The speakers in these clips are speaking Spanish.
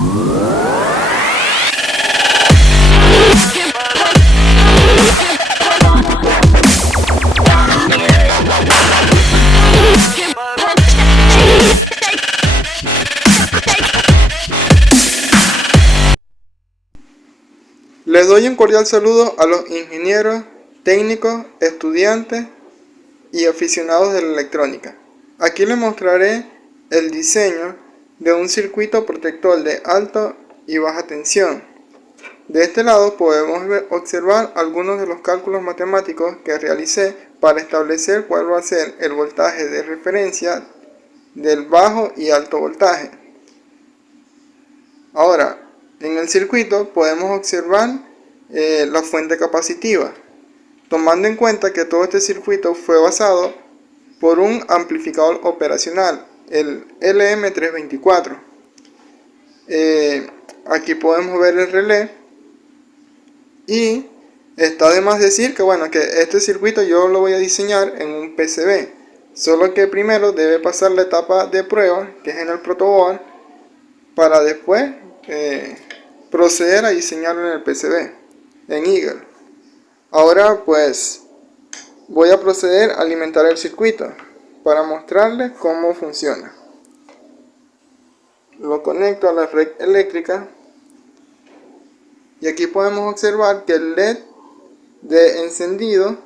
Les doy un cordial saludo a los ingenieros, técnicos, estudiantes y aficionados de la electrónica. Aquí les mostraré el diseño de un circuito protector de alta y baja tensión. De este lado podemos observar algunos de los cálculos matemáticos que realicé para establecer cuál va a ser el voltaje de referencia del bajo y alto voltaje. Ahora, en el circuito podemos observar la fuente capacitiva, tomando en cuenta que todo este circuito fue basado por un amplificador operacional, el LM324. Aquí podemos ver el relé y está de más decir que que este circuito yo lo voy a diseñar en un PCB, solo que primero debe pasar la etapa de prueba, que es en el protoboard, para después proceder a diseñarlo en el PCB, en Eagle. Ahora pues voy a proceder a alimentar el circuito para mostrarles cómo funciona. Lo conecto a la red eléctrica y aquí podemos observar que el LED de encendido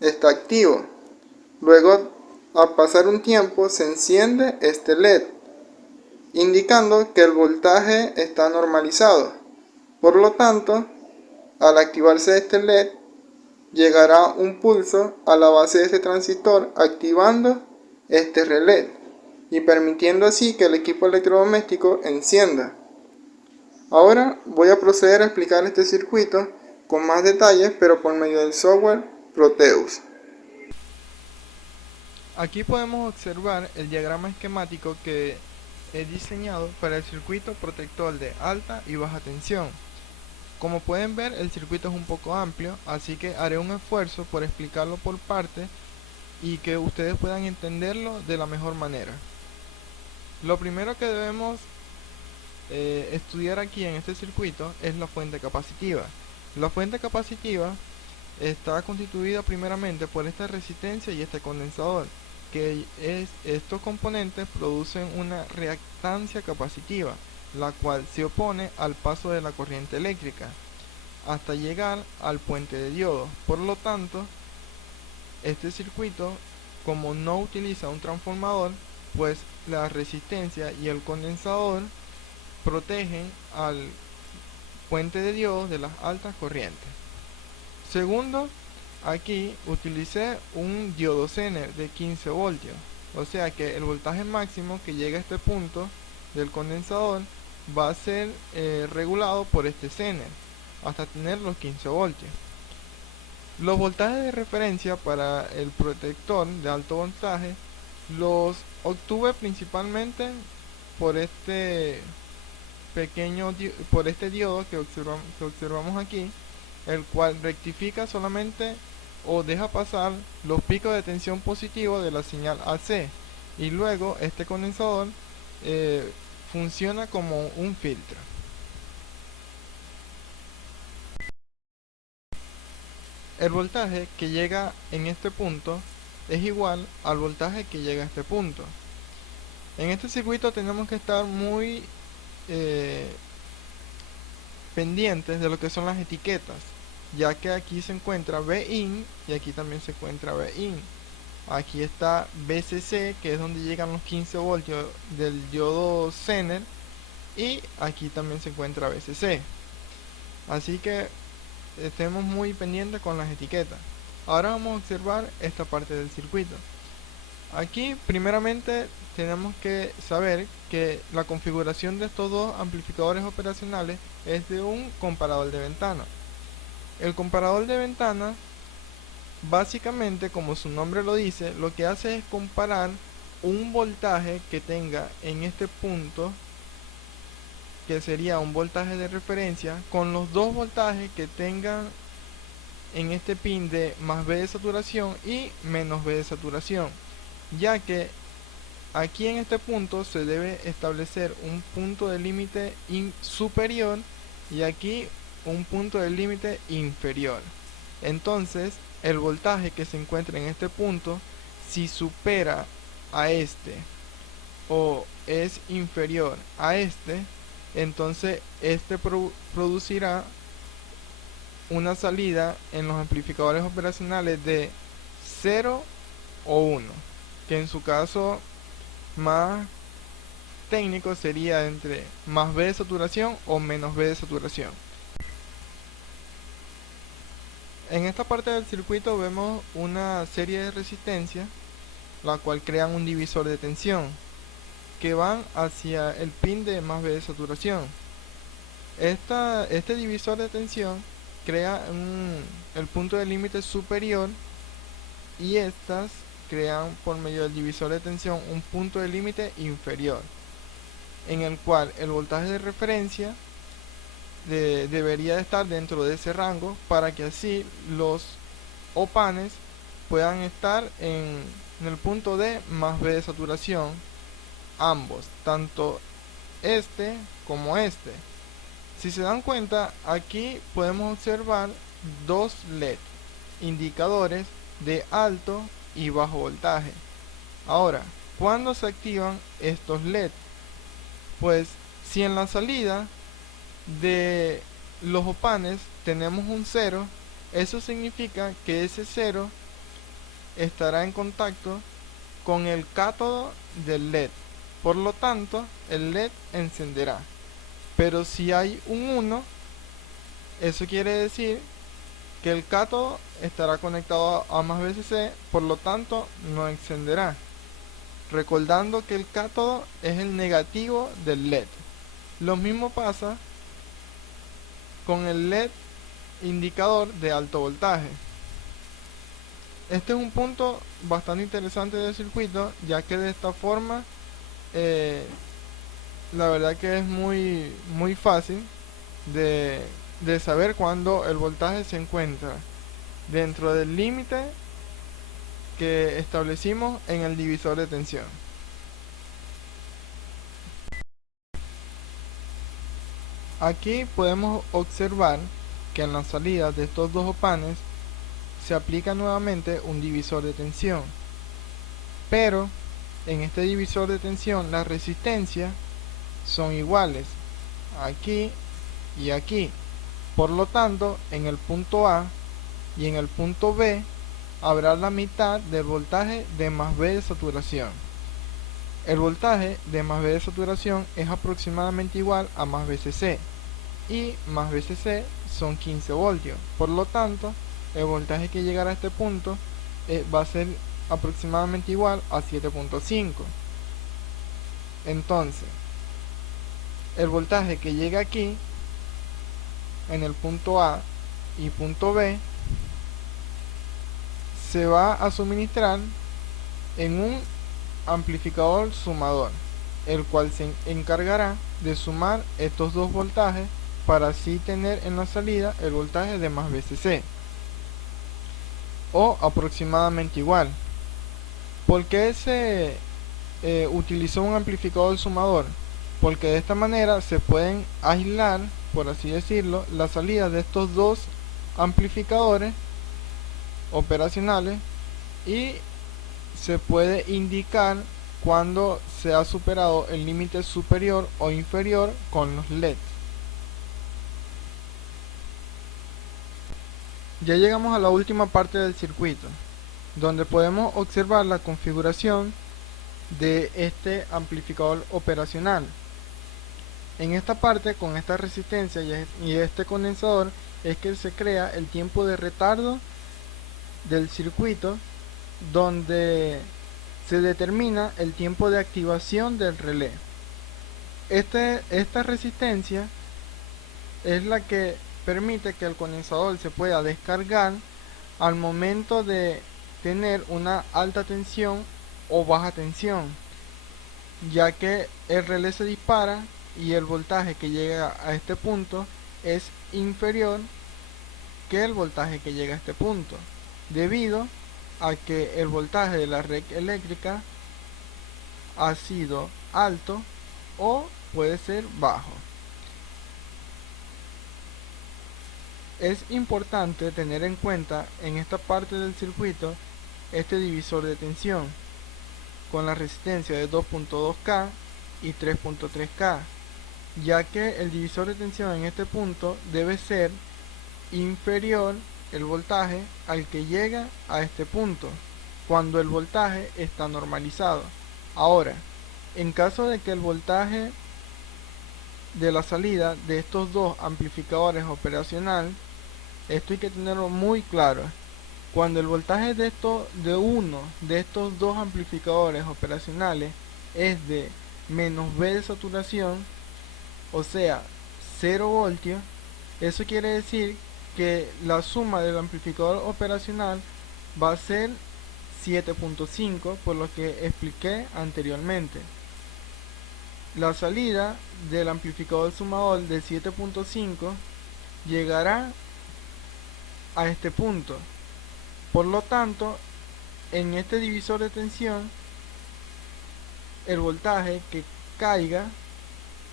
está activo. Luego, al pasar un tiempo, se enciende este LED, indicando que el voltaje está normalizado. Por lo tanto, al activarse este LED, llegará un pulso a la base de este transistor activando este relé y permitiendo así que el equipo electrodoméstico encienda. Ahora voy a proceder a explicar este circuito con más detalles, pero por medio del software Proteus. Aquí podemos observar el diagrama esquemático que he diseñado para el circuito protector de alta y baja tensión. Como pueden ver, el circuito es un poco amplio, así que haré un esfuerzo por explicarlo por partes y que ustedes puedan entenderlo de la mejor manera. Lo primero que debemos estudiar aquí en este circuito es la fuente capacitiva. La fuente capacitiva está constituida primeramente por esta resistencia y este condensador, que estos componentes producen una reactancia capacitiva, la cual se opone al paso de la corriente eléctrica hasta llegar al puente de diodos. Por lo tanto, este circuito, como no utiliza un transformador, pues la resistencia y el condensador protegen al puente de diodos de las altas corrientes. Segundo, aquí utilicé un diodo Zener de 15 voltios, o sea que el voltaje máximo que llega a este punto del condensador va a ser regulado por este Zener hasta tener los 15 voltios. Los voltajes de referencia para el protector de alto voltaje los obtuve principalmente por este diodo que observamos aquí, el cual rectifica solamente o deja pasar los picos de tensión positivos de la señal AC, y luego este condensador funciona como un filtro. El voltaje que llega en este punto es igual al voltaje que llega a este punto. En este circuito tenemos que estar muy pendientes de lo que son las etiquetas, ya que aquí se encuentra Bin y aquí también se encuentra Bin. Aquí está BCC, que es donde llegan los 15 voltios del diodo Zener, y aquí también se encuentra BCC. Así que estemos muy pendientes con las etiquetas. Ahora vamos a observar esta parte del circuito. Aquí primeramente tenemos que saber que la configuración de estos dos amplificadores operacionales es de un comparador de ventana. El comparador de ventana, básicamente, como su nombre lo dice, lo que hace es comparar un voltaje que tenga en este punto, que sería un voltaje de referencia, con los dos voltajes que tengan en este pin de más B de saturación y menos B de saturación, ya que aquí en este punto se debe establecer un punto de límite superior y aquí un punto de límite inferior. Entonces, el voltaje que se encuentra en este punto, si supera a este o es inferior a este, entonces este producirá una salida en los amplificadores operacionales de 0 o 1, que en su caso más técnico sería entre más B de saturación o menos B de saturación. En esta parte del circuito vemos una serie de resistencias, la cual crean un divisor de tensión, que van hacia el pin de más B de saturación. Este divisor de tensión crea el punto de límite superior y estas crean por medio del divisor de tensión un punto de límite inferior, en el cual el voltaje de referencia debería de estar dentro de ese rango para que así los opanes puedan estar en el punto de más B de saturación, ambos, tanto este como este. Si se dan cuenta, aquí podemos observar dos LED indicadores de alto y bajo voltaje. Ahora, ¿cuándo se activan estos LED? Pues si en la salida de los opanes tenemos un 0, eso significa que ese 0 estará en contacto con el cátodo del LED. Por lo tanto, el LED encenderá. Pero si hay un 1, eso quiere decir que el cátodo estará conectado a más VCC, por lo tanto no encenderá. Recordando que el cátodo es el negativo del LED. Lo mismo pasa con el LED indicador de alto voltaje. Este es un punto bastante interesante del circuito, ya que de esta forma la verdad que es muy fácil de saber cuando el voltaje se encuentra dentro del límite que establecimos en el divisor de tensión. Aquí podemos observar que en las salidas de estos dos opanes se aplica nuevamente un divisor de tensión, pero en este divisor de tensión las resistencias son iguales aquí y aquí. Por lo tanto, en el punto A y en el punto B habrá la mitad del voltaje de más B de saturación. El voltaje de más B de saturación es aproximadamente igual a más VCC, y más VCC son 15 voltios. Por lo tanto, el voltaje que llegará a este punto va a ser aproximadamente igual a 7.5. Entonces, el voltaje que llega aquí en el punto A y punto B se va a suministrar en un amplificador sumador, el cual se encargará de sumar estos dos voltajes para así tener en la salida el voltaje de más VCC, o aproximadamente igual. ¿Por qué se utilizó un amplificador sumador? Porque de esta manera se pueden aislar, por así decirlo, la salida de estos dos amplificadores operacionales y se puede indicar cuando se ha superado el límite superior o inferior con los LEDs. Ya llegamos a la última parte del circuito, donde podemos observar la configuración de este amplificador operacional. En esta parte, con esta resistencia y este condensador, es que se crea el tiempo de retardo del circuito, donde se determina el tiempo de activación del relé. Esta resistencia es la que permite que el condensador se pueda descargar al momento de tener una alta tensión o baja tensión, ya que el relé se dispara y el voltaje que llega a este punto es inferior que el voltaje que llega a este punto, debido a que el voltaje de la red eléctrica ha sido alto o puede ser bajo. Es importante tener en cuenta en esta parte del circuito este divisor de tensión con la resistencia de 2.2K y 3.3K, ya que el divisor de tensión en este punto debe ser inferior el voltaje al que llega a este punto cuando el voltaje está normalizado. Ahora, en caso de que el voltaje de la salida de estos dos amplificadores operacional, esto hay que tenerlo muy claro. Cuando el voltaje de uno de estos dos amplificadores operacionales es de menos V de saturación, o sea 0 voltios, eso quiere decir que la suma del amplificador operacional va a ser 7.5, por lo que expliqué anteriormente. La salida del amplificador sumador de 7.5 llegará a este punto. Por lo tanto, en este divisor de tensión, el voltaje que caiga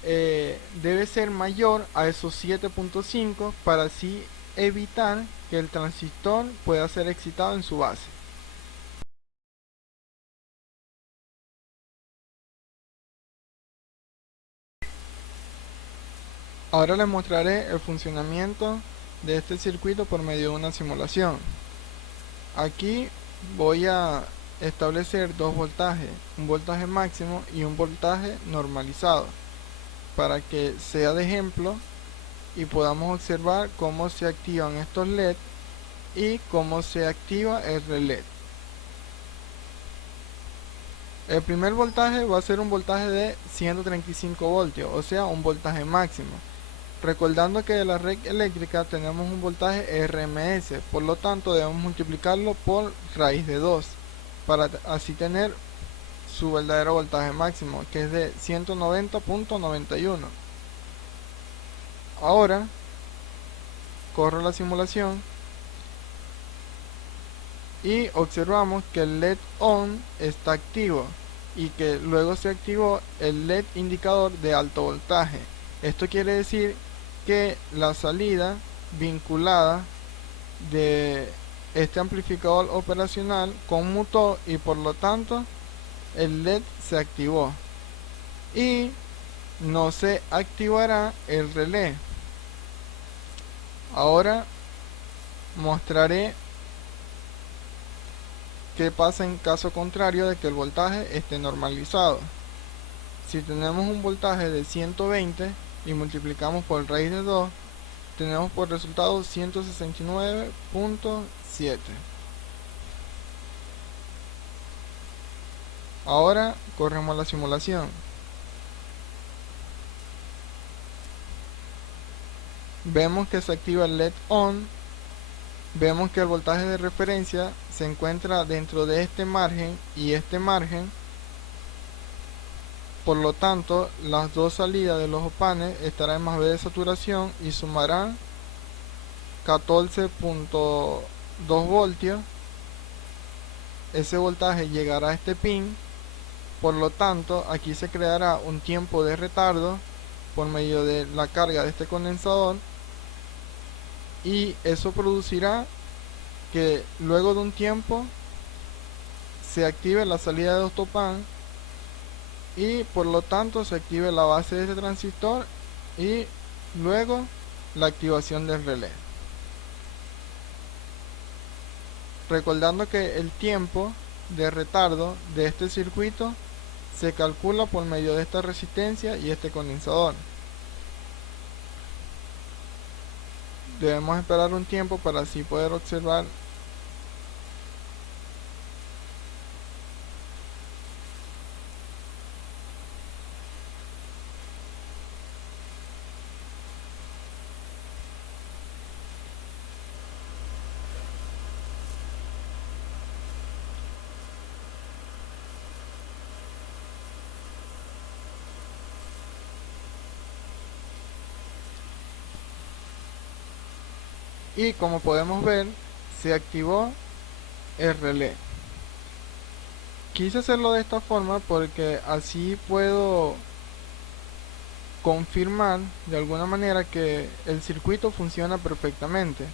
debe ser mayor a esos 7.5 para así evitar que el transistor pueda ser excitado en su base. Ahora les mostraré el funcionamiento de este circuito por medio de una simulación. Aquí voy a establecer dos voltajes, un voltaje máximo y un voltaje normalizado, para que sea de ejemplo y podamos observar cómo se activan estos LED y cómo se activa el relé. El primer voltaje va a ser un voltaje de 135 voltios, o sea, un voltaje máximo. Recordando que de la red eléctrica tenemos un voltaje RMS, por lo tanto debemos multiplicarlo por raíz de 2 para así tener su verdadero voltaje máximo, que es de 190.91. Ahora corro la simulación y observamos que el LED ON está activo y que luego se activó el LED indicador de alto voltaje. Esto quiere decir que la salida vinculada de este amplificador operacional conmutó y por lo tanto el LED se activó y no se activará el relé. Ahora mostraré qué pasa en caso contrario de que el voltaje esté normalizado. Si tenemos un voltaje de 120 y multiplicamos por raíz de 2, tenemos por resultado 169.7. Ahora corremos la simulación. Vemos que se activa el LED ON. Vemos que el voltaje de referencia se encuentra dentro de este margen y este margen. Por lo tanto, las dos salidas de los opanes estarán en más V de saturación y sumarán 14.2 voltios. Ese voltaje llegará a este pin. Por lo tanto, aquí se creará un tiempo de retardo por medio de la carga de este condensador y eso producirá que luego de un tiempo se active la salida de Ostopan y por lo tanto se active la base de este transistor y luego la activación del relé. Recordando que el tiempo de retardo de este circuito se calcula por medio de esta resistencia y este condensador. Debemos esperar un tiempo para así poder observar y como podemos ver se activó el relé. Quise hacerlo de esta forma porque así puedo confirmar de alguna manera que el circuito funciona perfectamente.